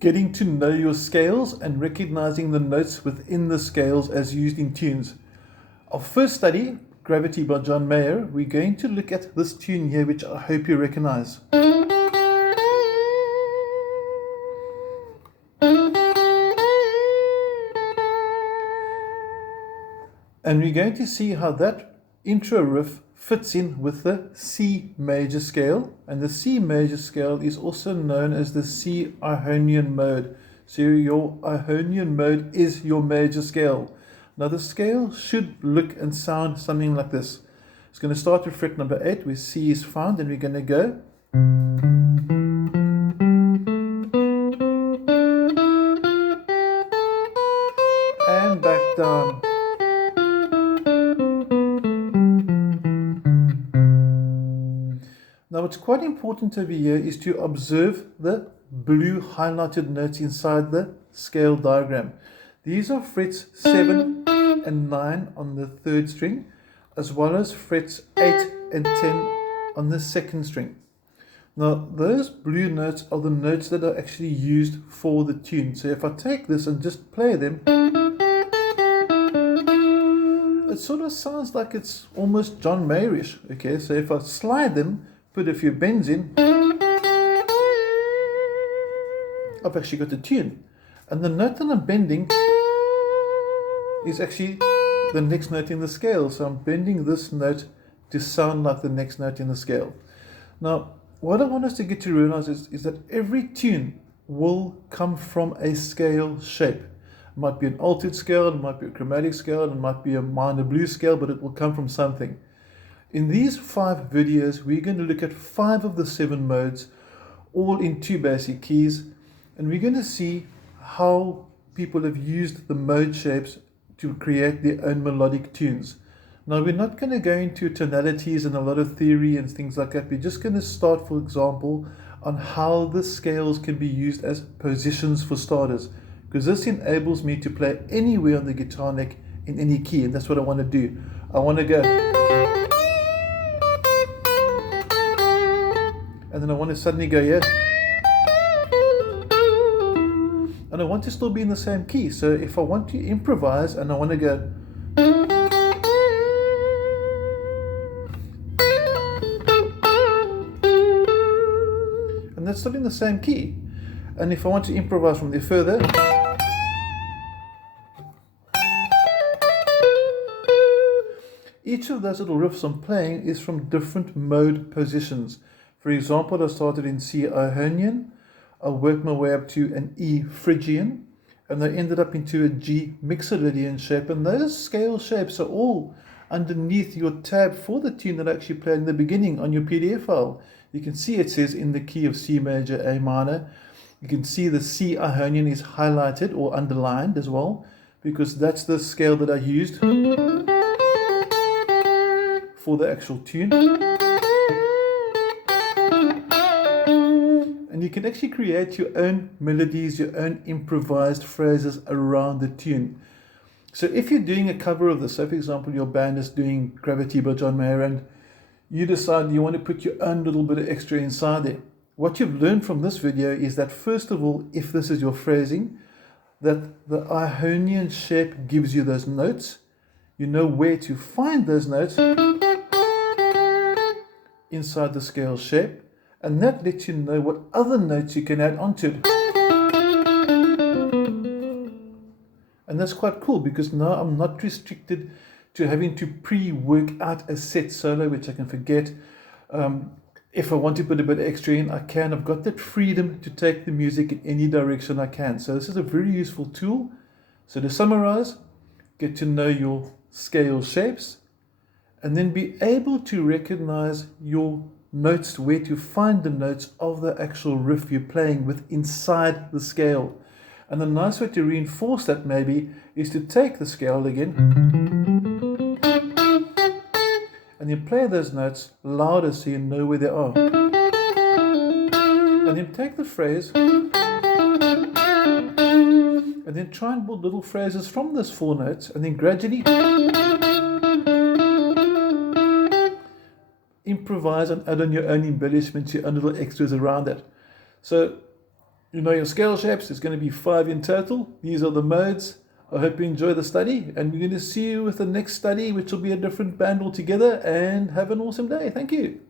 getting to know your scales and recognizing the notes within the scales as used in tunes. Our first study, Gravity by John Mayer, we're going to look at this tune here, which I hope you recognize. And we're going to see how that intro riff fits in with the C major scale. And the C major scale is also known as the C Ionian mode. So your Ionian mode is your major scale. Now the scale should look and sound something like this. It's going to start with fret number 8 where C is found, and we're going to go. And back down. Now what's quite important over here is to observe the blue highlighted notes inside the scale diagram. These are frets 7 and 9 on the 3rd string, as well as frets 8 and 10 on the 2nd string. Now those blue notes are the notes that are actually used for the tune. So if I take this and just play them, it sort of sounds like it's almost John Mayerish. Okay, so if I slide them, put a few bends in, I've actually got a tune. And the note that I'm bending is actually the next note in the scale. So I'm bending this note to sound like the next note in the scale. Now, what I want us to get to realize is that every tune will come from a scale shape. It might be an altered scale, it might be a chromatic scale, it might be a minor blues scale, but it will come from something. In these 5 videos, we're going to look at 5 of the 7 modes, all in 2 basic keys, and we're going to see how people have used the mode shapes to create their own melodic tunes. Now, we're not going to go into tonalities and a lot of theory and things like that. We're just going to start, for example, on how the scales can be used as positions for starters, because this enables me to play anywhere on the guitar neck in any key, and that's what I want to do. I want to go, and then I want to suddenly go here, and I want to still be in the same key. So if I want to improvise and I want to go, and that's still in the same key. And if I want to improvise from there further, each of those little riffs I'm playing is from different mode positions. For example, I started in C Ionian, I worked my way up to an E Phrygian, and I ended up into a G Mixolydian shape. And those scale shapes are all underneath your tab for the tune that I actually played in the beginning on your PDF file. You can see it says in the key of C major, A minor. You can see the C Ionian is highlighted or underlined as well, because that's the scale that I used for the actual tune. And you can actually create your own melodies, your own improvised phrases around the tune. So if you're doing a cover of this, so for example, your band is doing Gravity by John Mayer, and you decide you want to put your own little bit of extra inside there. What you've learned from this video is that, first of all, if this is your phrasing, that the Ionian shape gives you those notes. You know where to find those notes inside the scale shape, and that lets you know what other notes you can add onto it. And that's quite cool, because now I'm not restricted to having to pre-work out a set solo, which I can forget. If I want to put a bit extra in, I can. I've got that freedom to take the music in any direction I can. So this is a very useful tool. So to summarize, get to know your scale shapes, and then be able to recognize your notes, where to find the notes of the actual riff you're playing with inside the scale. And the nice way to reinforce that maybe is to take the scale again and then play those notes louder so you know where they are. And then take the phrase and then try and build little phrases from those 4 notes, and then gradually improvise and add on your own embellishments, your own little extras around that. So You know your scale shapes. There's going to be 5 in total. These are the modes. I hope you enjoy the study, and we're going to see you with the next study, which will be a different band altogether, and have an awesome day. Thank you.